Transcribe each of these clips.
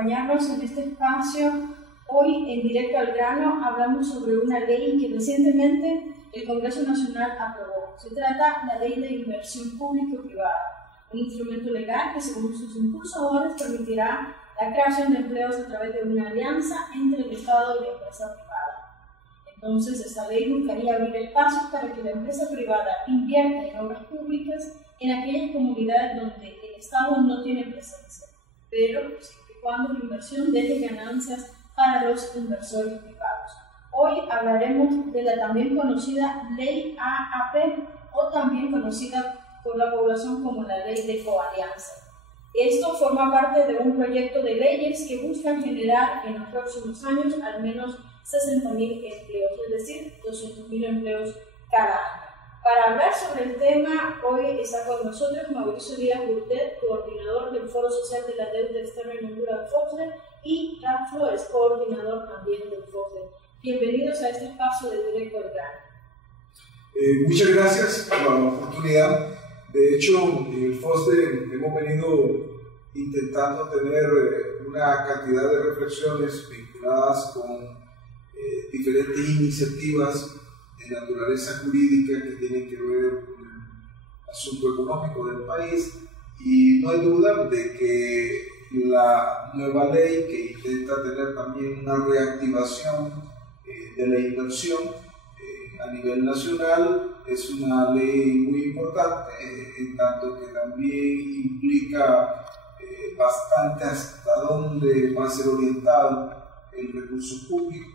acompañarnos en este espacio. Hoy, en Directo al Grano, hablamos sobre una ley que recientemente el Congreso Nacional aprobó. Se trata de la Ley de Inversión Público-Privada, un instrumento legal que, según sus impulsadores, permitirá la creación de empleos a través de una alianza entre el Estado y la empresa privada. Entonces, esta ley buscaría abrir espacios para que la empresa privada invierta en obras públicas en aquellas comunidades donde el Estado no tiene presencia, pero siempre y cuando la inversión deje ganancias para los inversores privados. Hoy hablaremos de la también conocida Ley AAP, o también conocida por la población como la Ley de Coalianza. Esto forma parte de un proyecto de leyes que buscan generar en los próximos años al menos 60.000 empleos, es decir, 200.000 empleos cada año. Para hablar sobre el tema, hoy está con nosotros Mauricio Díaz Burdet, coordinador del Foro Social de la Deuda Externa y Natura del FOSDE, y Ralph Flores, coordinador también del FOSDE. Bienvenidos a este espacio de Directo al Grano. Muchas gracias por la oportunidad. De hecho, en el FOSDE hemos venido intentando tener una cantidad de reflexiones vinculadas con diferentes iniciativas de naturaleza jurídica que tienen que ver con el asunto económico del país, y no hay duda de que la nueva ley, que intenta tener también una reactivación de la inversión a nivel nacional, es una ley muy importante, en tanto que también implica bastante hasta dónde va a ser orientado el recurso público,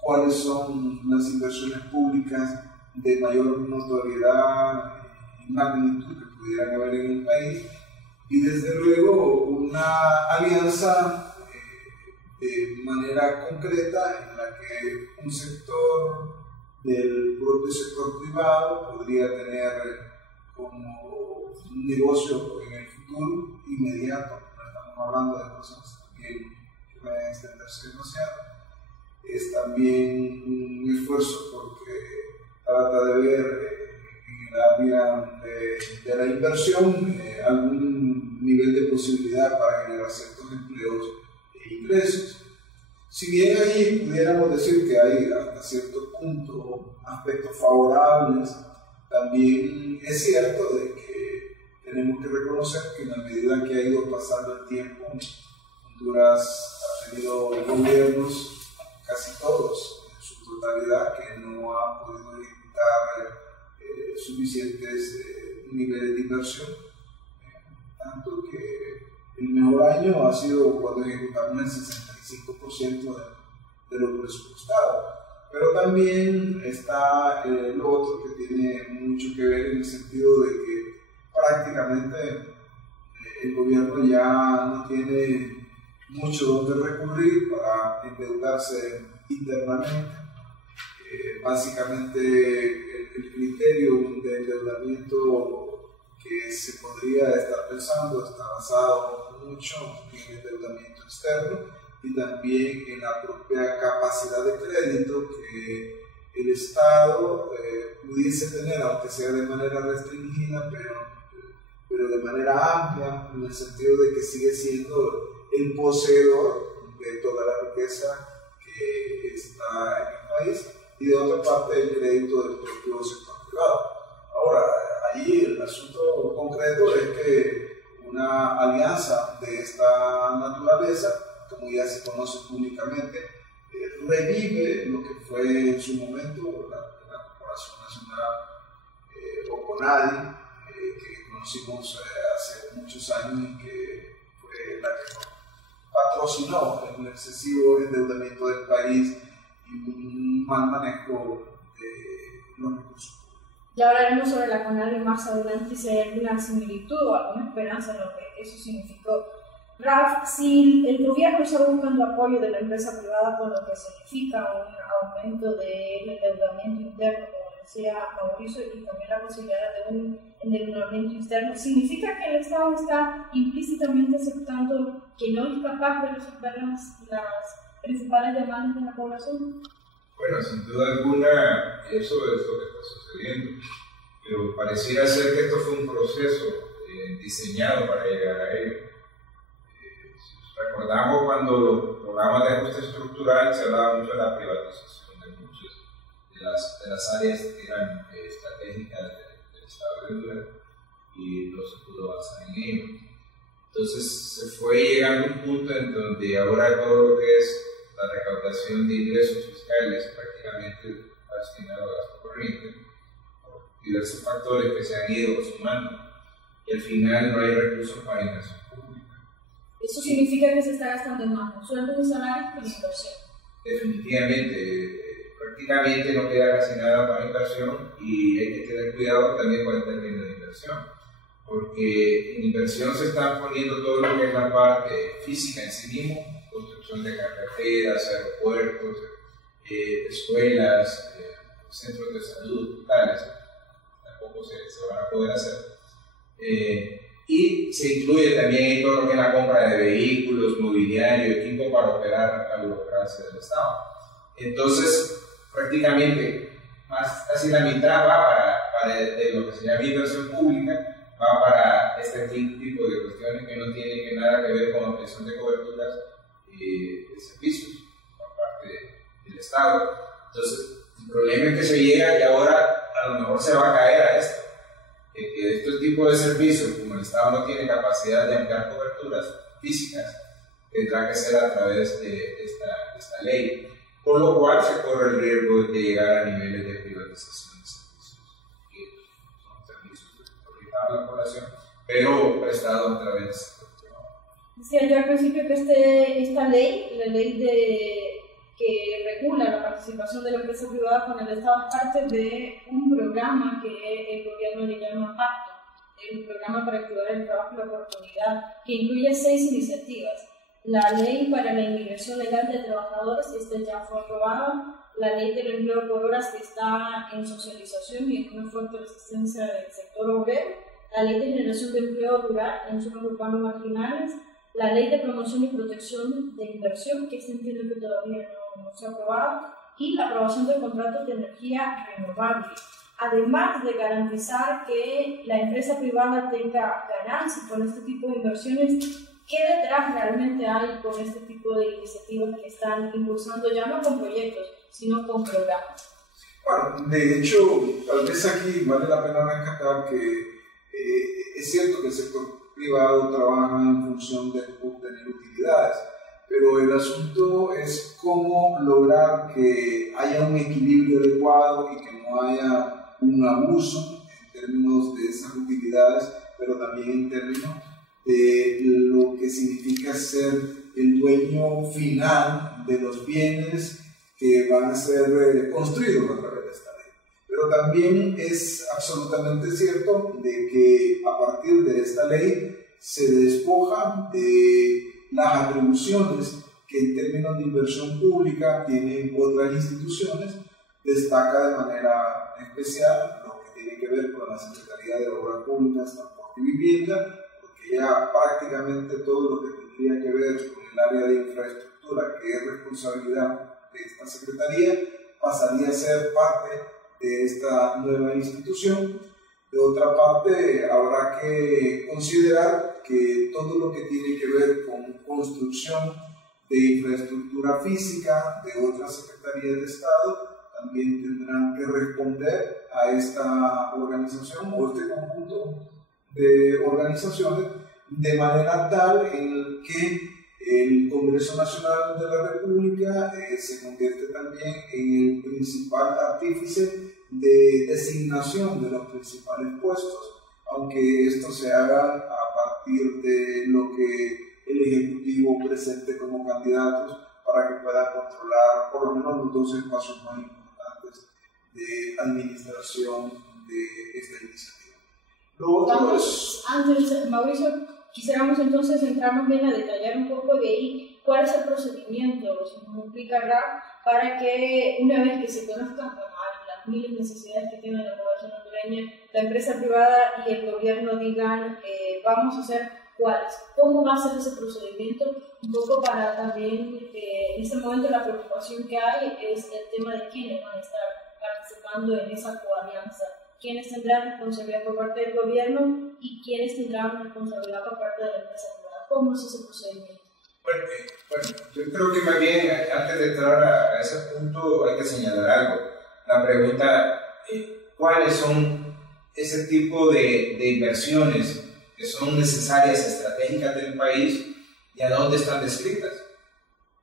cuáles son las inversiones públicas de mayor notoriedad y magnitud que pudieran haber en el país, y desde luego una alianza de manera concreta en la que un sector del propio sector privado podría tener como un negocio en el futuro inmediato. Estamos hablando de cosas también que vayan a extenderse demasiado. Es también un esfuerzo porque trata de ver en el área de la inversión algún nivel de posibilidad para generar ciertos empleos e ingresos. Si bien ahí pudiéramos decir que hay hasta cierto punto aspectos favorables, también es cierto de que tenemos que reconocer que en la medida que ha ido pasando el tiempo, Honduras ha tenido gobiernos, casi todos en su totalidad, que no han podido ejecutar suficientes niveles de inversión, tanto que el mejor año ha sido cuando ejecutamos el 65% de lo presupuestado. Pero también está lo otro que tiene mucho que ver en el sentido de que prácticamente el gobierno ya no tiene mucho donde recurrir para endeudarse internamente. Básicamente el criterio de endeudamiento que se podría estar pensando está basado mucho en el endeudamiento externo y también en la propia capacidad de crédito que el Estado pudiese tener, aunque sea de manera restringida, pero de manera amplia, en el sentido de que sigue siendo el poseedor de toda la riqueza que está en el país, y de otra parte el crédito del propio sector privado. Ahora, ahí el asunto concreto es que una alianza de esta naturaleza, como ya se conoce públicamente, revive lo que fue en su momento la Corporación Nacional o CONADI, que conocimos hace muchos años y que fue la que patrocinó un excesivo endeudamiento del país y un mal manejo de los recursos. Ya hablaremos sobre la CONADI más adelante, si hay alguna similitud o alguna esperanza en lo que eso significó. Ralph, si el gobierno está buscando apoyo de la empresa privada, con lo que significa un aumento del endeudamiento interno, como decía Mauricio, y también la posibilidad de un endeudamiento externo, ¿significa que el Estado está implícitamente aceptando que no es capaz de resolver las principales demandas de la población? Bueno, sin duda alguna, eso es lo que está sucediendo, pero pareciera ser que esto fue un proceso diseñado para llegar a ello. Si Recordamos cuando los programas de ajuste estructural se hablaba mucho de la privatización de muchas de las áreas que eran estratégicas del Estado de Honduras y no se pudo avanzar en ello. Entonces se fue llegando a un punto en donde ahora todo lo que es la recaudación de ingresos fiscales prácticamente ha destinado a gasto corriente por diversos factores que se han ido sumando y al final no hay recursos para inversión pública. Eso significa que se está gastando más con sueldos y salarios que en inversión. Definitivamente, prácticamente no queda casi nada para inversión y hay que tener cuidado también con el término de inversión, porque en inversión se está poniendo todo lo que es la parte física en sí mismo, construcción de carreteras, aeropuertos, escuelas, centros de salud, hospitales, tampoco se van a poder hacer. Y se incluye también todo lo que es la compra de vehículos, mobiliario, equipo para operar la burocracia del Estado. Entonces, prácticamente, casi la mitad va de lo que se llama inversión pública, va para este tipo de cuestiones que no tienen nada que ver con obtención de coberturas de servicios por parte del Estado. Entonces, el problema es que se llega y ahora a lo mejor se va a caer a esto. Que estos tipos de servicios, como el Estado no tiene capacidad de ampliar coberturas físicas, tendrá que ser a través de esta ley, por lo cual se corre el riesgo de llegar a niveles de privatización de servicios, que son servicios orientados a la población, pero prestados a través de Decía yo al principio que esta ley, la ley que regula la participación de la empresa privada con el Estado, es parte de un programa que el gobierno le llama Pacto, el programa para activar el trabajo y la oportunidad, que incluye 6 iniciativas. La ley para la inmigración legal de trabajadores, esta ya fue aprobada, la ley del empleo por horas, que está en socialización y en una fuerte resistencia del sector obrero, la ley de generación de empleo rural en zonas urbanas marginales, la ley de promoción y protección de inversión, que se entiende que todavía no se ha aprobado, y la aprobación de contratos de energía renovable, además de garantizar que la empresa privada tenga ganancias con este tipo de inversiones. ¿Qué detrás realmente hay con este tipo de iniciativas que están impulsando, ya no con proyectos, sino con programas? Bueno, de hecho, tal vez aquí vale la pena rescatar que es cierto que el sector privado trabaja en función de obtener utilidades, pero el asunto es cómo lograr que haya un equilibrio adecuado y que no haya un abuso en términos de esas utilidades, pero también en términos de lo que significa ser el dueño final de los bienes que van a ser construidos a través de esta ley. Pero también es absolutamente cierto de que a partir de esta ley se despoja de las atribuciones que en términos de inversión pública tienen otras instituciones. Destaca de manera especial lo que tiene que ver con la Secretaría de Obras Públicas, Transporte y Vivienda, porque ya prácticamente todo lo que tendría que ver con el área de infraestructura, que es responsabilidad de esta Secretaría, pasaría a ser parte de esta nueva institución. De otra parte, habrá que considerar que todo lo que tiene que ver con construcción de infraestructura física de otras secretarías de Estado también tendrán que responder a esta organización o este conjunto de organizaciones, de manera tal en que el Congreso Nacional de la República se convierte también en el principal artífice de designación de los principales puestos, aunque esto se haga a partir de lo que el Ejecutivo presente como candidatos para que pueda controlar por lo menos los 2 espacios más importantes de administración de esta iniciativa. Lo otro es... Antes, Mauricio, quisiéramos entonces centrarnos bien a detallar un poco de ahí cuál es el procedimiento, si nos explicará, para que una vez que se conozcan las miles de necesidades que tiene la población hondureña, la empresa privada y el gobierno digan vamos a hacer cuáles, cómo va a ser ese procedimiento, un poco para también en este momento la preocupación que hay es el tema de quiénes van a estar participando en esa coalianza, quiénes tendrán responsabilidad por parte del gobierno y quiénes tendrán responsabilidad por parte de la empresa privada. ¿Cómo es ese procedimiento? Bueno, yo creo que más bien, antes de entrar a ese punto, hay que señalar algo. La pregunta, ¿cuáles son ese tipo de inversiones que son necesarias, estratégicas del país, y a dónde están descritas?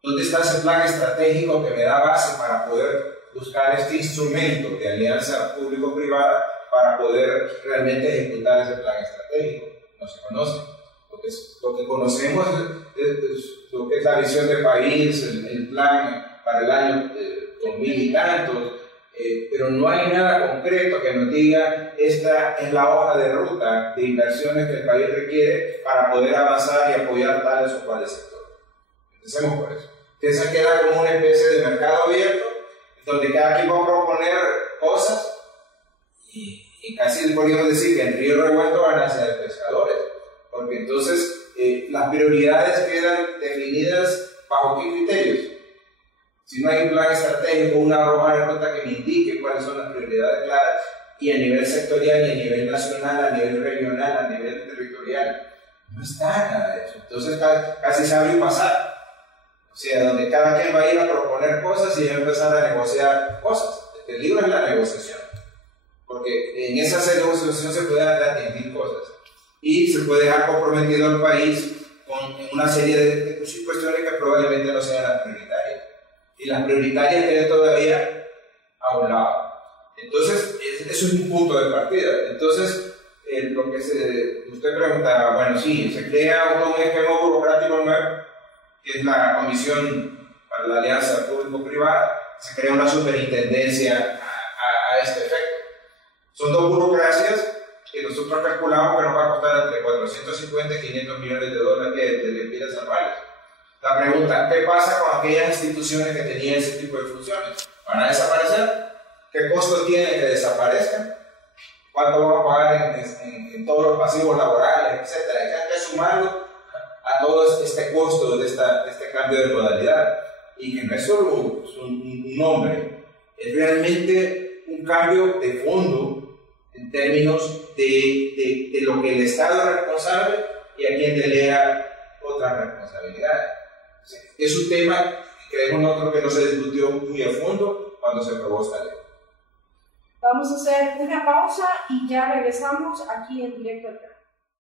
¿Dónde está ese plan estratégico que me da base para poder buscar este instrumento de alianza público-privada para poder realmente ejecutar ese plan estratégico? No se conoce. Lo que conocemos es lo que es la visión de país, el plan para el año 2000 y tantos, pero no hay nada concreto que nos diga esta es la hoja de ruta de inversiones que el país requiere para poder avanzar y apoyar tales o cuales sectores. Empecemos por eso. Entonces queda como una especie de mercado abierto, donde cada quien va a proponer cosas y casi podríamos decir que en río revuelto van a ser pescadores, porque entonces las prioridades quedan definidas bajo qué criterios. Si no hay un plan estratégico, una hoja de ruta que me indique cuáles son las prioridades claras, y a nivel sectorial, y a nivel nacional, a nivel regional, a nivel territorial, no está nada de eso. Entonces casi se abre un pasar. O sea, donde cada quien va a ir a proponer cosas y va a empezar a negociar cosas. El libro es la negociación, porque en esa negociación se pueden atingir cosas y se puede dejar comprometido al país con una serie de cuestiones que probablemente no sean las prioritarias. Y las prioritarias quedan todavía a un lado. Entonces, eso es un punto de partida. Entonces, lo que usted preguntaba, bueno, sí, se crea un esquema burocrático nuevo, que es la Comisión para la Alianza Público-Privada, se crea una superintendencia a este efecto. Son dos burocracias que nosotros calculamos que nos va a costar entre 450 y 500 millones de dólares de lempiras anuales. La pregunta, ¿qué pasa con aquellas instituciones que tenían ese tipo de funciones? ¿Van a desaparecer? ¿Qué costo tiene que desaparezcan? ¿Cuánto vamos a pagar en todos los pasivos laborales, etcétera? Hay que sumarlo a todo este costo de este cambio de modalidad, y que no es solo un nombre, es realmente un cambio de fondo en términos de lo que el Estado es responsable y a quien delega otras responsabilidades. Es un tema que creemos nosotros que no se discutió muy a fondo cuando se aprobó esta ley. Vamos a hacer una pausa y ya regresamos aquí en Directo al Grano.